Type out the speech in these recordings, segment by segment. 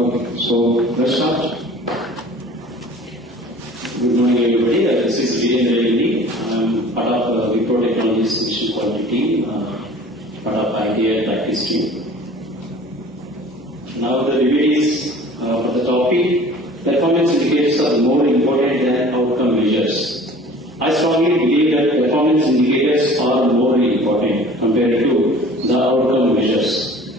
Okay, so let's start. Good morning, everybody. This is Virendra Reddy. I'm part of Wipro Technologies Mission Quality team, part of ITI practice team. Now the debate is for the topic, performance indicators are more important than outcome measures. I strongly believe that performance indicators are more important compared to the outcome measures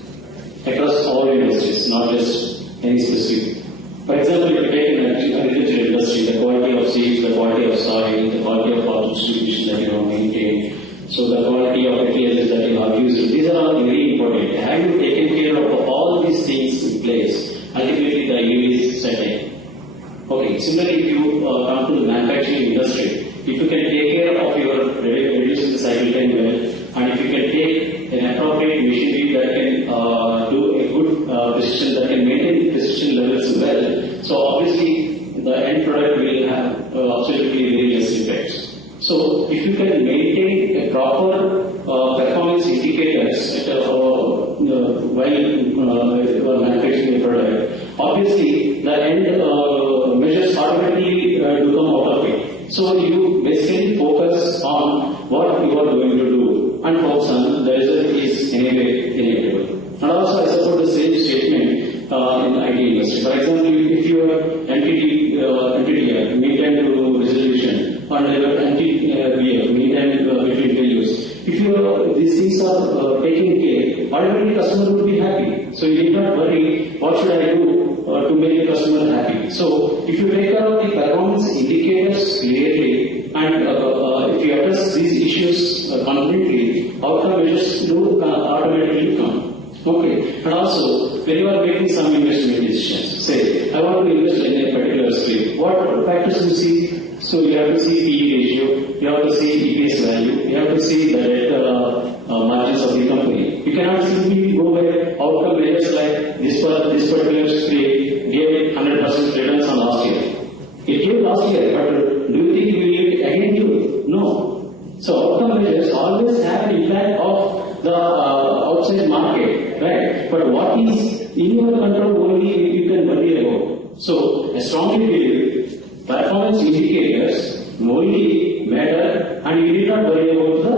across all industries, not just any specific. For example, if you take an agricultural industry, the quality of seeds, the quality of soil, the quality of water distribution that you have maintained, so the quality of materials that you have used, these are all very important. Have you taken care of all these things in place? Ultimately, the yield is setting. Okay, similarly, if you come to the manufacturing industry, if you can take care of your reducing the cycle time well, and if you can take an appropriate machinery that can do a good precision, that can maintain precision levels well, so obviously the end product will have absolutely very less effects. So if you can maintain a proper performance indicators while you are manufacturing a product, obviously the end measures automatically do come out of it. So you basically focus on what you are going to do and focus on the result is anyway inevitable. And also I support the same statement in the IT industry. For example, if your entity maintain to resolution and your entity maintain between values, if these things are taken care, automatically customer will be happy. So you need not worry what should I do to make the customer happy. So if you take care of the performance indicators clearly and if you address these issues completely, outcome measures do automatically come. Okay, and also when you are making some investment decisions, say I want to invest in a particular stream, what factors you see? So you have to see PE ratio, you have to see EPS value, you have to see the debt margins of the company. You cannot simply go by outcome measures like this particular stream gave 100% returns on last year. It gave last year, but do you think you will give it again to? No. So outcome measures always have an impact of the outside market, right? But what is in your control only you can worry about. So I strongly believe performance indicators only matter and you need not worry about the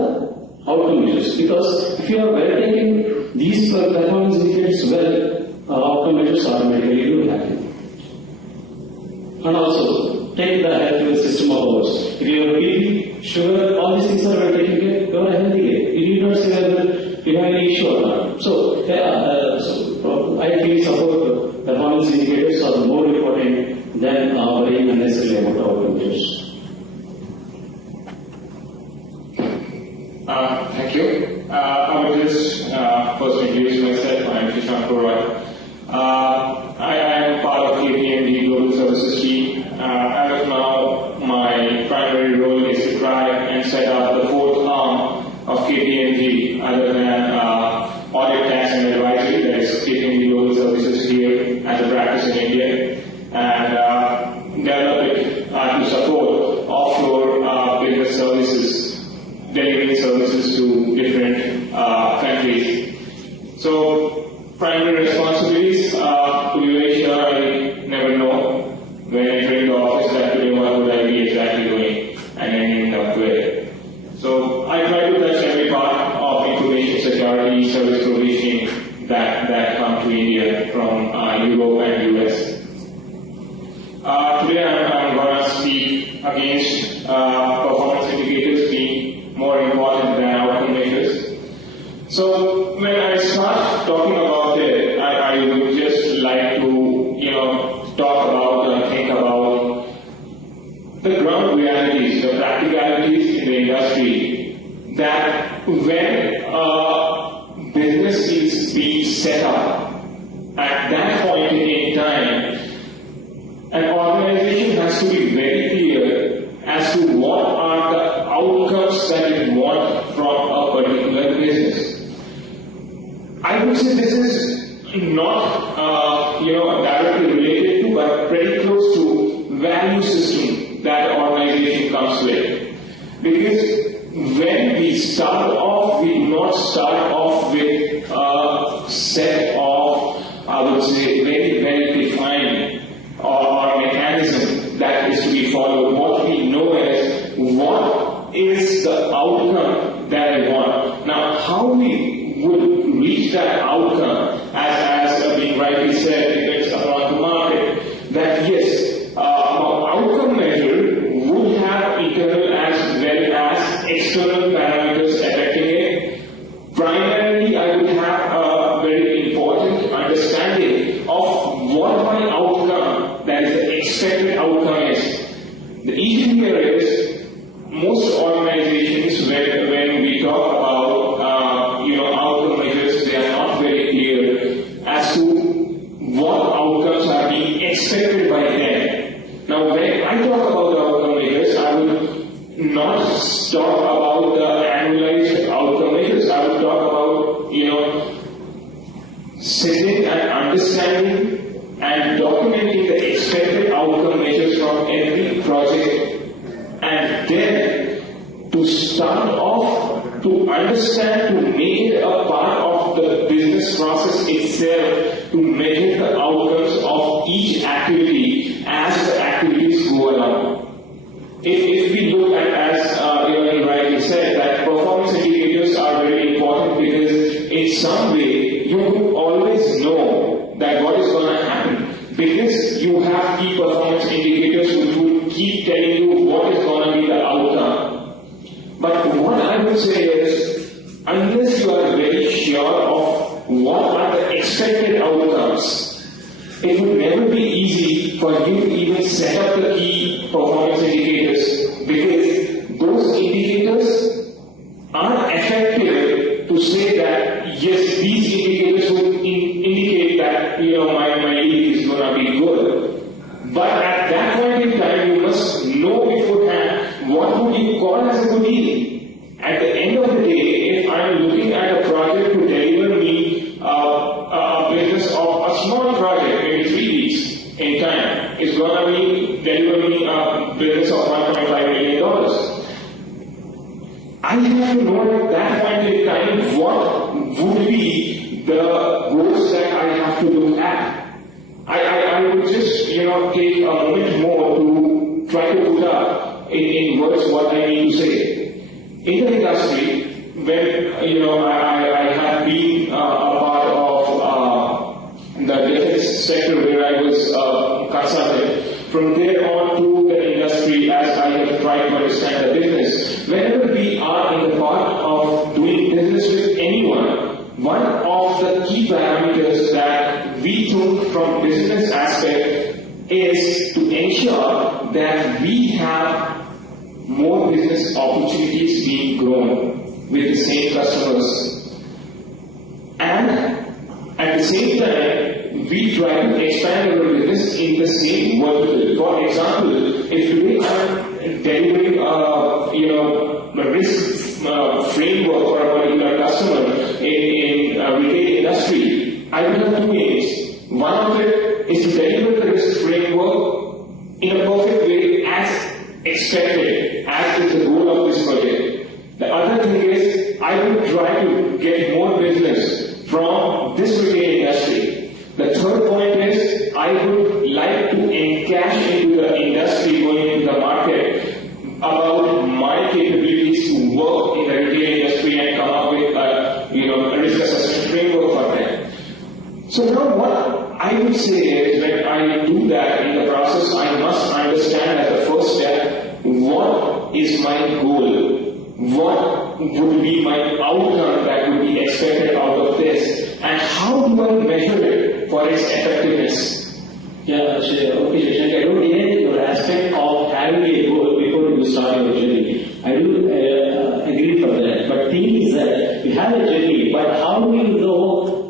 outcome measures, because if you are well taking these performance indicators well, outcome measures automatically will happen. And also take the health system of ours. If you have BP, sugar, all these things are well taken care, you are healthy. You need not say whether you have any issue or not. So I feel support performance indicators are more important than worrying unnecessarily about outcome measures. Thank you. I will just first introduce myself. I am Shashank Roy. I am part of KPMG Global Services team. As of now, my primary role is to try and set up the fourth arm of KPMG, other than audit, tax and advisory, that is KPMG Global Services here as a practice in India, and develop it to support offshore business services, delivering services to different countries. So, primary responsibilities, to be very sure, I never know when entering the office that today what would I be exactly doing and ending up with. So, I try to touch every part of information security, service provisioning that come to India from Europe and US. Today I'm going to speak against performance indicators being more important than outcome measures. So when I start talking about it, I would just like to talk about think about the ground realities, the practicalities in the industry, that when business is being set up, at that point in time, an organization has to be very clear as to what are the outcomes that it wants from a particular business. I would say this is not directly related to, but pretty close to value system that organization comes with. Because when we start off, we do not start off with a set of, I would say, very, very sitting and understanding and documenting the expected outcome measures from every project, and then to start off to understand, to make it a part of the business process itself, to measure the outcomes of each activity as the activities go along. If we look at, as you rightly said, that performance indicators are very important, because in some way you will always know that what is going to happen, because you have key performance indicators which will keep telling you what is going to be the outcome. But what I would say is, unless you are very sure of what are the expected outcomes, it would never be easy for you to even set up the key performance indicators, because those indicators are effective to say that yes, these indicators would indicate that my yield is going to be good. But at that point in time, you must know beforehand what would you call as a good yield. At the end of the day, if I am looking at a project to deliver me a business of a small project, maybe 3 weeks in time, it's going to be deliver me a business of $1.5 million. I have to know at that point in time what would be the goals that I have to look at. I would just take a moment more to try to put up in words what I mean to say. In the industry, when I have been a part of the defense sector where I was consultant, from there on to the industry as I have tried to understand the business, whenever we are in the part of doing business with anyone, one of the key parameters that we took from business aspect is to ensure that we have more business opportunities being grown with the same customers. And at the same time, we try to expand our business in the same vertical. For example, if today I'm delivering a risk framework for a particular customer in retail industry, I will have 2 aims. One of it is to deliver the risk framework in a perfect way as expected, as is the goal of this project. The other thing is, I will try to get more business from this retail industry. The third point is, I would like to encash into the industry, going into the market, about my capabilities to work in the retail industry and come up with a risk assessment framework for them. So now what I would say is, when I do that in the process, I must understand as the first step, what is my goal? What would be my outcome that would be expected out of this? And how do I measure it for its effectiveness? Yeah, okay, Shashank, I don't deny your aspect of having a goal before you start your journey. I do agree for that. But thing is that you have a journey, but how do you know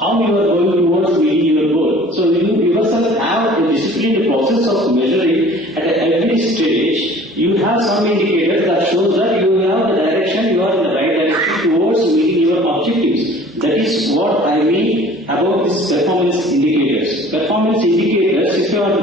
how you are going towards meeting your goal? So you yourself have a disciplined process of measuring at every stage. You have some indicators that shows that you have the direction, you are in the right direction towards meeting your objectives. That is what I mean about these performance indicators. Performance indicators, if you are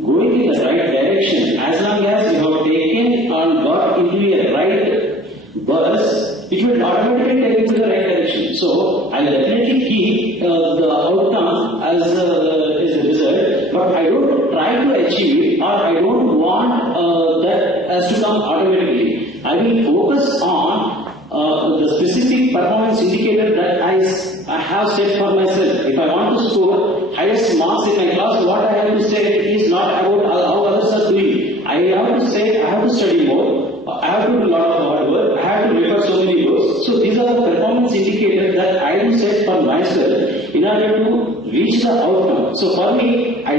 going in the right direction, as long as you have taken and got into a right bus, it will automatically take you to the right direction. So I will definitely keep the outcome as a result, but I don't try to achieve it, or I don't want that as to come automatically. I will focus on the specific performance indicator that I have set for myself. If I want to score highest marks in my class, what I have to say is not about how others are doing. I have to say I have to study more, I have to do a lot of hard work, I have to refer so many books. So these are the performance indicators that I will set for myself in order to reach the outcome. So for me, I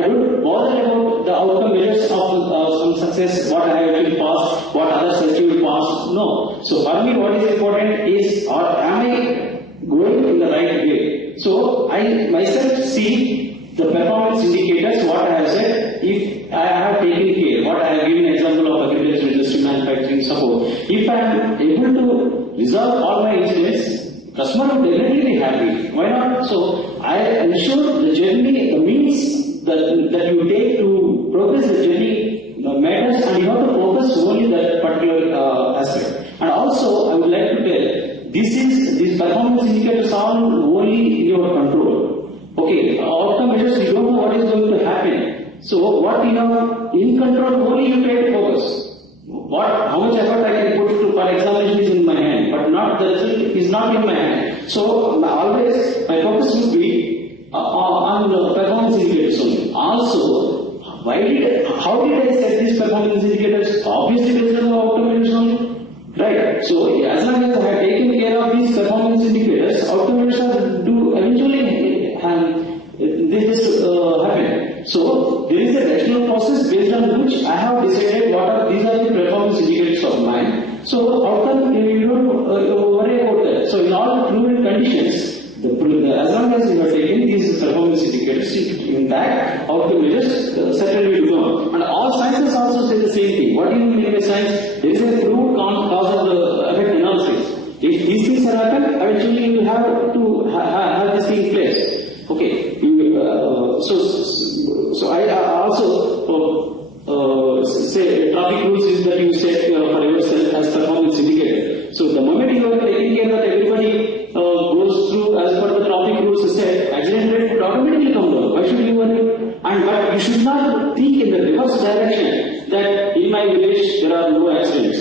don't bother about the outcome measures of some success, what I have actually passed, what others actually passed. No. So for me, what is important is, or am I going in the right way? So I myself see the performance indicators, what I have said, if I have taken care, what I have given an example of agriculture, industry, manufacturing, support. If I am able to resolve all my incidents, customer will definitely be happy. Why not? So I ensure the journey, the means that you take to progress the journey matters, and you have to focus only that particular aspect. And also, I would like to tell, these performance indicators are only in your control. Okay, outcome measures, you don't know what is going to happen. So what you have in control, only you try to focus. How much effort I can put to for examination is in my hand, but not the result is not in my hand. So always my focus would be on the performance indicators only. Also, how did I set these performance indicators? Obviously, based on the outcome measures only, right? So as long as I have taken care of these performance indicators, outcome measures do eventually happen. So there is a rational process based on which I have decided these are the performance indicators of mine. So outcome, you don't worry about that. So in all proven conditions, as long as you are taking these performance indicators in that, outcome measures certainly will go. And all sciences also say the same thing. What do you mean by science? There is a proved cause of the effect analysis. If these things are happened, eventually you will have to have this thing in place. Okay. So I also say traffic rules is that you set for yourself as performance indicator. So the moment you are taking care that everybody goes through as per the traffic rules set, accident rate would automatically come down. Why should you worry? But you should not think in the reverse direction that in my village there are no accidents.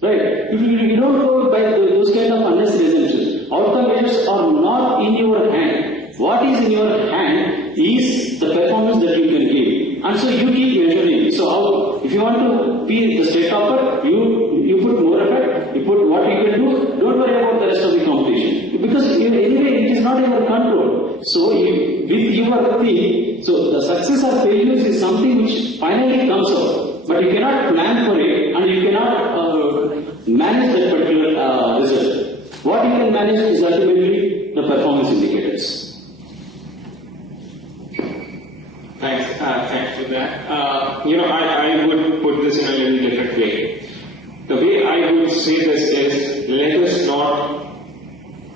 Right? You don't go by those kind of unnecessary assumptions. Outcome measures are not in your hand. What is in your hand is the performance that you can give. And so you keep measuring. So if you want to be the state topper, you put more effort, you put what you can do, don't worry about the rest of the competition. Because anyway it is not in your control. So with your thing, so the success or failures is something which finally comes out. But you cannot plan for it and you cannot manage that particular result. What you can manage is ultimately the performance indicators. Thanks for that. I would put this in a little different way. The way I would say this is, let us not,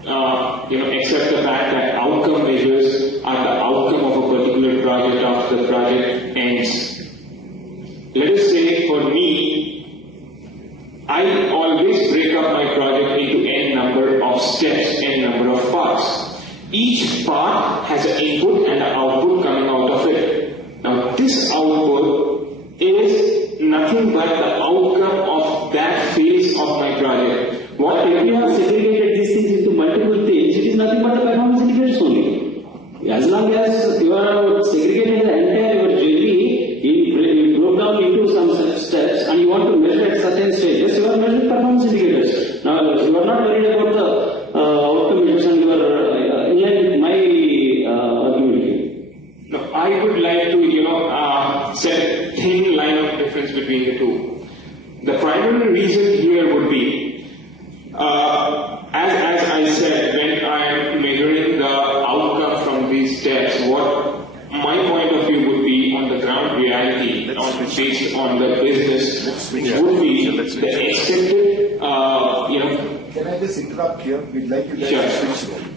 accept the fact that outcome measures are the outcome of a particular project after the project ends. Let us say, for me, I always break up my project into n number of steps, n number of parts. Each part has an input and an output coming out of it. Now this output is nothing but the outcome of that phase of my project. What if you have segregated these things into multiple things, it is nothing but the performance indicators only. As long as you are segregating the entire your journey, you broke down into some steps and you want to measure at certain stages, you are measuring performance indicators. Now you are not worried about the outcome measures and you are in line with my argument. No, I would like to, set a thin line of difference between the two. The primary reason here would be, as I said, when I am measuring the outcome from these steps, what my point of view would be on the ground reality, based on the business, would be the accepted, Can I just interrupt here? We'd like you guys Sure. to finish.